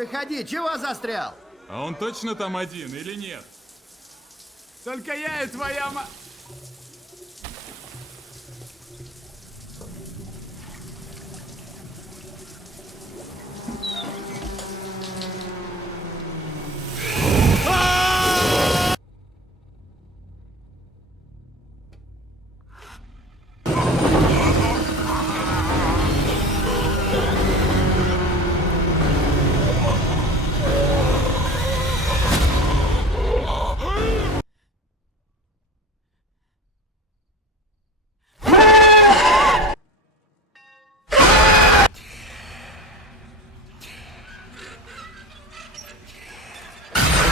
Выходи, чего застрял? А он точно там один или нет? Только я и твоя ма...